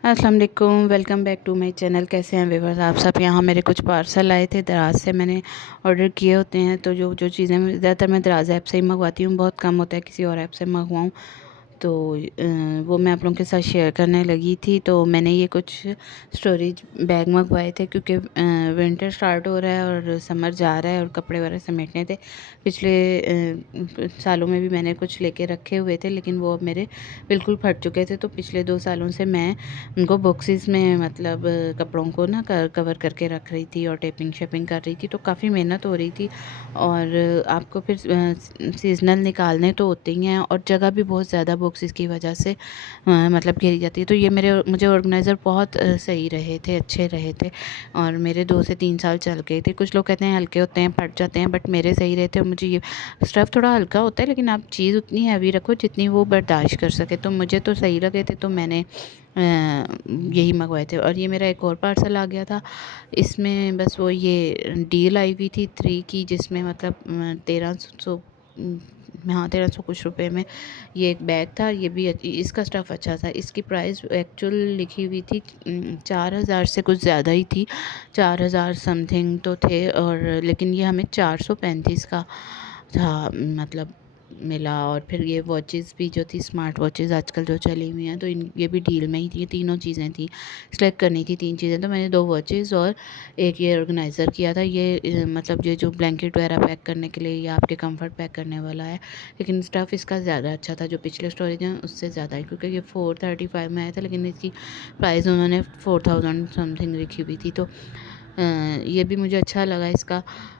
अस्सलाम वालेकुम, welcome back to my channel. कैसे हैं व्यूअर्स आप सब। यहाँ मेरे कुछ पार्सल आए थे, दराज से मैंने ऑर्डर किए होते हैं। तो जो जो चीज़ें ज़्यादातर मैं दराज ऐप से ही मंगवाती हूँ, बहुत कम होता है किसी और ऐप से मंगवाऊँ। तो वो मैं आप लोगों के साथ शेयर करने लगी थी। तो मैंने ये कुछ स्टोरेज बैग मंगवाए थे क्योंकि विंटर स्टार्ट हो रहा है और समर जा रहा है और कपड़े वगैरह समेटने थे। पिछले सालों में भी मैंने कुछ लेके रखे हुए थे, लेकिन वो अब मेरे बिल्कुल फट चुके थे। तो पिछले 2 सालों से मैं उनको बॉक्सेस में मतलब कपड़ों को ना कवर करके रख रही थी और टेपिंग शेपिंग कर रही थी। तो काफ़ी मेहनत हो रही थी और आपको फिर सीज़नल निकालने तो होते ही हैं और जगह भी बहुत ज़्यादा बॉक्सेस की वजह से मतलब घेरी जाती है। तो ये मुझे ऑर्गेनाइज़र बहुत सही रहे थे, अच्छे रहे थे और मेरे 2 से 3 साल चल गए थे। कुछ लोग कहते हैं हल्के होते हैं, फट जाते हैं, बट मेरे सही रहे थे। और मुझे ये स्टफ़ थोड़ा हल्का होता है, लेकिन आप चीज़ उतनी हैवी रखो जितनी वो बर्दाश्त कर सके। तो मुझे तो सही लगे थे, तो मैंने यही मंगवाए थे। और ये मेरा एक और पार्सल आ गया था। इसमें बस वो ये डील आई हुई थी 3 की, जिसमें मतलब 1300 हाँ 1300 कुछ रुपए में ये एक बैग था। ये भी इसका स्टफ़ अच्छा था। इसकी प्राइस एक्चुअल लिखी हुई थी 4000 से कुछ ज़्यादा ही थी, 4000 समथिंग तो थे। और लेकिन ये हमें 435 का था मतलब मिला। और फिर ये वॉचेस भी जो थी, स्मार्ट वॉचेस आजकल जो चली हुई हैं, तो ये भी डील में ही थी। तीनों चीज़ें थी, सेलेक्ट करनी थी 3 चीज़ें। तो मैंने 2 वॉचेस और एक ये ऑर्गेनाइज़र किया था। ये मतलब ये जो ब्लैंकेट वगैरह पैक करने के लिए या आपके कंफर्ट पैक करने वाला है। लेकिन स्टफ़ इसका ज़्यादा अच्छा था, जो पिछले स्टोरेज हैं उससे ज़्यादा ही, क्योंकि ये 435 में आया था, लेकिन इसकी प्राइस उन्होंने 4000 समथिंग लिखी हुई थी। तो ये भी मुझे अच्छा लगा इसका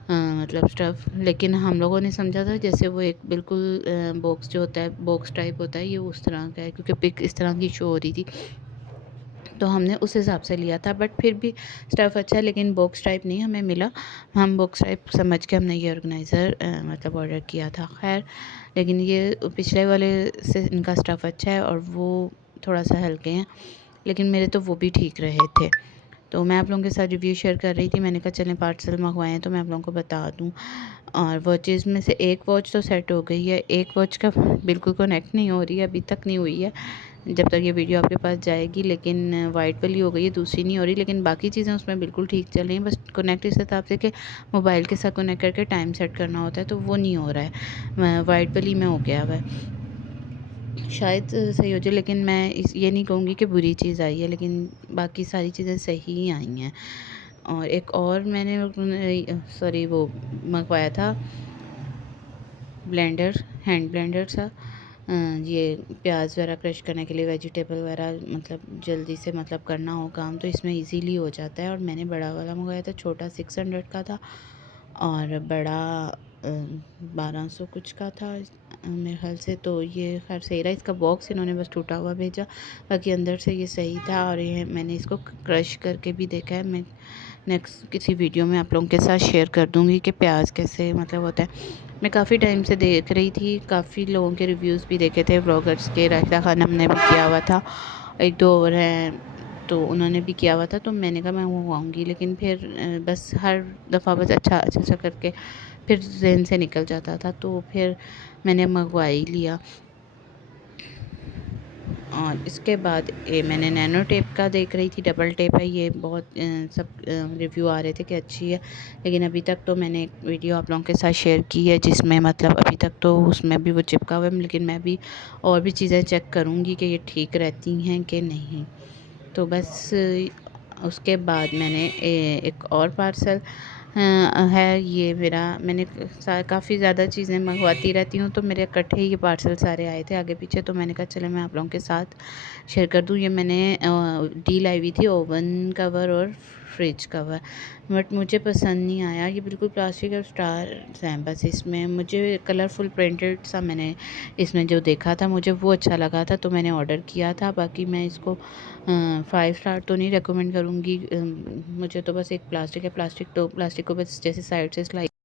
मतलब स्टफ़। लेकिन हम लोगों ने समझा था जैसे वो एक बिल्कुल बॉक्स जो होता है, बॉक्स टाइप होता है, ये उस तरह का है, क्योंकि पिक इस तरह की शो हो रही थी। तो हमने उस हिसाब से लिया था, बट फिर भी स्टफ़ अच्छा है, लेकिन बॉक्स टाइप नहीं हमें मिला। हम बॉक्स टाइप समझ के हमने ये ऑर्गेनाइज़र मतलब ऑर्डर किया था। खैर, लेकिन ये पिछले वाले से इनका स्टफ़ अच्छा है और वो थोड़ा सा हल्के हैं, लेकिन मेरे तो वो भी ठीक रहे थे। तो मैं आप लोगों के साथ रिव्यू शेयर कर रही थी। मैंने कहा चलें पार्सल मंगवाए हैं तो मैं आप लोगों को बता दूं। और वॉचेज़ में से एक वॉच तो सेट हो गई है, एक वॉच का बिल्कुल कनेक्ट नहीं हो रही है, अभी तक नहीं हुई है, जब तक ये वीडियो आपके पास जाएगी। लेकिन वाइट वाली हो गई है, दूसरी नहीं हो रही। लेकिन बाकी चीज़ें उसमें बिल्कुल ठीक चल रही हैं। बस कनेक्ट इस हिसाब से कि मोबाइल के साथ कनेक्ट करके टाइम सेट करना होता है, तो वो नहीं हो रहा है। वाइट वाली में हो गया हुआ है, शायद सही हो जाए। लेकिन मैं ये नहीं कहूँगी कि बुरी चीज़ आई है, लेकिन बाकी सारी चीज़ें सही ही आई हैं। और एक और मैंने सॉरी वो मंगवाया था ब्लेंडर, हैंड ब्लेंडर सा। ये प्याज वगैरह क्रश करने के लिए, वेजिटेबल वगैरह मतलब जल्दी से मतलब करना हो काम, तो इसमें इजीली हो जाता है। और मैंने बड़ा वाला मंगवाया था, छोटा 600 का था और बड़ा 1200 कुछ का था मेरे ख्याल से। तो ये खैर सही रहा। इसका बॉक्स इन्होंने बस टूटा हुआ भेजा, बाकी अंदर से ये सही था। और ये मैंने इसको क्रश करके भी देखा है। मैं नेक्स्ट किसी वीडियो में आप लोगों के साथ शेयर कर दूँगी कि प्याज कैसे मतलब होता है। मैं काफ़ी टाइम से देख रही थी, काफ़ी लोगों के रिव्यूज़ भी देखे थे, ब्लॉगर्स के। राशिदा खानम ने भी किया हुआ था, एक दो और हैं तो उन्होंने भी किया हुआ था। तो मैंने कहा मैं मंगवाऊँगी, लेकिन फिर बस हर दफ़ा बस अच्छा अच्छा अच्छा करके फिर ज़हन से निकल जाता था, तो फिर मैंने मंगवा ही लिया। और इसके बाद ये मैंने नैनो टेप का देख रही थी, डबल टेप है ये। बहुत सब रिव्यू आ रहे थे कि अच्छी है, लेकिन अभी तक तो मैंने एक वीडियो आप लोगों के साथ शेयर की है जिसमें मतलब अभी तक तो उसमें भी वो चिपका हुआ है। लेकिन मैं भी और भी चीज़ें चेक करूँगी कि ये ठीक रहती हैं कि नहीं। तो बस उसके बाद मैंने एक और पार्सल है ये मेरा। मैंने काफ़ी ज़्यादा चीज़ें मंगवाती रहती हूँ, तो मेरे इकट्ठे ये पार्सल सारे आए थे आगे पीछे। तो मैंने कहा चले मैं आप लोगों के साथ शेयर कर दूँ। ये मैंने डील आई हुई थी ओवन कवर और फ्रिज कवर, बट मुझे पसंद नहीं आया। ये बिल्कुल प्लास्टिक और स्टार्स हैं बस इसमें। मुझे कलरफुल प्रिंटेड सा मैंने इसमें जो देखा था, मुझे वो अच्छा लगा था, तो मैंने ऑर्डर किया था। बाकी मैं इसको 5 स्टार तो नहीं रिकमेंड करूँगी। मुझे तो बस एक प्लास्टिक है, प्लास्टिक तो प्लास्टिक को बस जैसे साइड से सिलाई